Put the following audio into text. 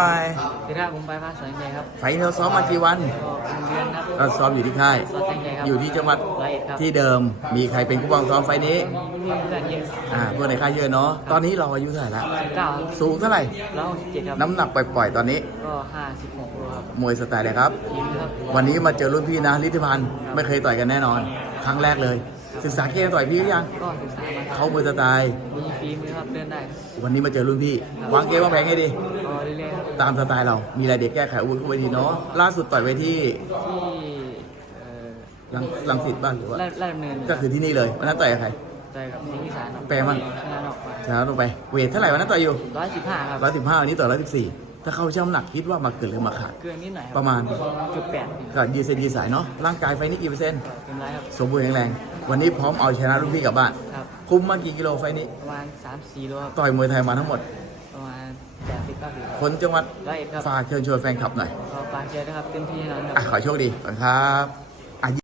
ไปทีแรกผมไปภาคสวนใจครับ ไฟเราซ้อมมากี่วันก็เป็นเดือนครับก็ซ้อมอยู่ที่ค่ายสวนใจครับอยู่ที่จังหวัดร้อยเอ็ดครับที่เดิม มีใครเป็นผู้บังซ้อมไฟนี้ มีเพื่อนเยอะอ่า เพื่อนในค่ายเยอะเนาะ ตอนนี้เราอายุเท่าไหร่ละสิบเก้าครับสูงเท่าไหร่ แล้วสิบเจ็ดครับ น้ำหนักปล่อยๆ ตอนนี้ ก็ห้าสิบหกโลครับมวยสไตล์อะไรครับ ยิมครับวันนี้มาเจอรุ่นพี่นะฤทธิพันธ์ไม่เคยต่อยกันแน่นอน ครั้งแรกเลย ศึกษาเกมต่อยพี่หรือยัง ก็ศึกษามาครับเขามวยสไตล์ มีฝีมือครับเดินได้วันนี้มาเจอรุ่นพี่ วางเกมวางแผนให้ดี ตามสไตล์เรา มีอะไรเด็กแก้ไขอาวุ้นเข้าไปทีเนาะ ล่าสุดต่อยไปที่ที่เอ่อลังลังสิตบ้านหรือว่า ลาดลาดดำเนินก็คือที่นี่เลย วันนั้นต่อยกับใครต่อยกับสิงห์อีสานครับแปลมั่งชนะนอกไปชนะลงไป เวทเท่าไหร่วันนั้นต่อยอยู่ร้อยสิบห้าครับ ร้อยสิบห้าวันนี้ต่อร้อยสิบสี่ถ้าเข้าช่ำหนักคิดว่ามาเกินหรือมาขาด เกินนิดหน่อยคบประมาณจุดแปดก็ยีเซนยีสายเนาะ ร่างกายไฟนี้กี่เปอร์เซ็นต์ เป็นไรครับ สมบูรณ์แข็งแรง วันนี้พร้อมเอาชนะรุ่นพี่กลับบ้าน ครับ คุมมากี่กิโลไฟนี้ ประมาณสามสี่โลครับต่อยมวยไทยมาทั้งหมด คนจังหวัดร้อยเอ็ดครับฝากเชิญชวนแฟนคลับหน่อยก็ฝากเชียร์ด้วยครับเต็มที่แน่นอนครับ อะขอโชคดีขอบคุณครับ